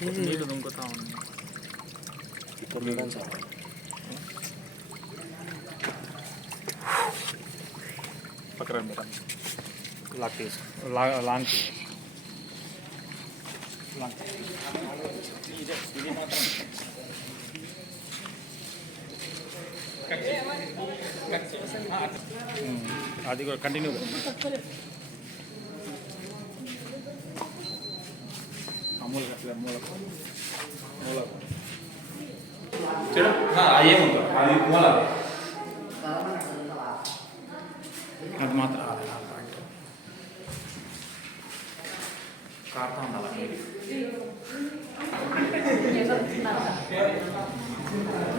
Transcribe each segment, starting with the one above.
నీళ్ళు దుంకుతా ఉంది ఇప్పుడు పక్కన మీరు లాక్ తీసుకో లాంగ్ అది కూడా కంటిన్యూ అమూల్ మూల అది మూల అది మాత్రం కారుతా ఉండాలి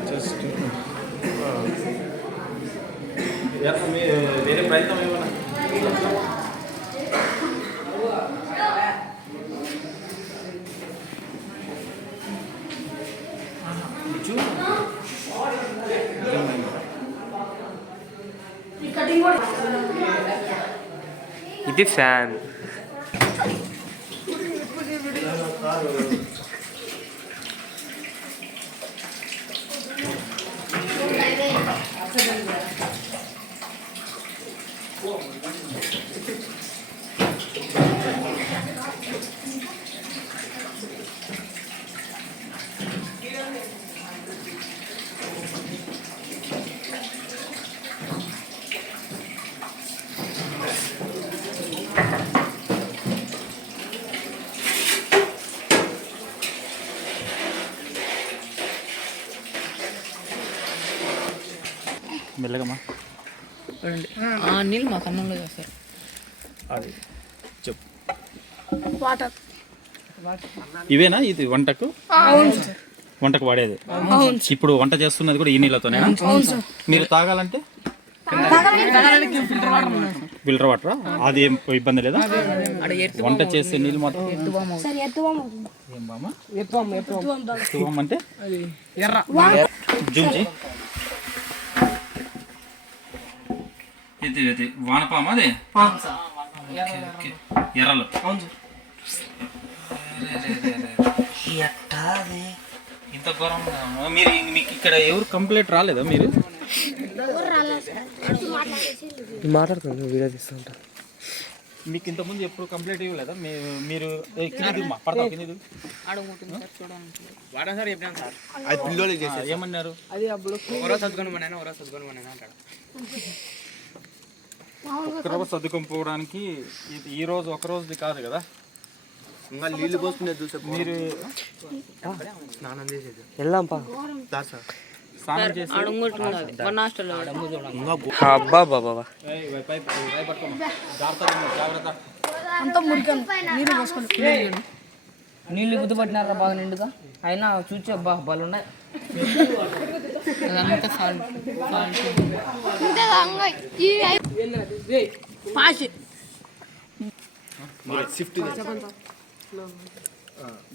జస్ట్ వేరే ప్రయత్నం ఏమన్నా ఇది ఫ్యాన్ మెల్లగమ్మా నీళ్ళు మా కన్నంలో చేస్తారు. అది చెప్పు వాటర్ ఇవేనా ఇది వంటకు వాడేది ఇప్పుడు వంట చేస్తున్నది కూడా ఈ నీళ్ళతోనే మీరు తాగాలంటే ఫిల్టర్ వాటరా అది ఏం ఇబ్బంది లేదా వంట చేసే నీళ్ళు మాత్రం ఏం బామ్మ ఎత్తువం అంటే జూమ్ చేయి ఇది వానపామ అదే ఎర్రలు ఇంత ఘోరం మీరు మీకు ఇక్కడ ఎవరు కంప్లైంట్ రాలేదా మీరు మాట్లాడుతున్నాను వీడియో తీస్తుంటా మీకు ఇంతకుముందు ఎప్పుడు కంప్లైంట్ ఇవ్వలేదా మీరు పడతావు కింది ఏమన్నారు ఒక్కరోజు సర్దుకొని ఈ రోజు ఒక రోజుది కాదు కదా ఇంకా నీళ్ళు పోసుకునేది చూసే మీరు స్నానం చేసేది వెళ్దాంపా స్నానం చేసి అబ్బా బాబా జాగ్రత్త నీళ్ళు గుర్తుపట్టినారా బాగా నిండుగా అయినా చూచి అబ్బా బాగున్నాయి.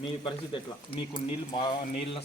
మీ పరిస్థితి ఎట్లా మీకు నీళ్ళు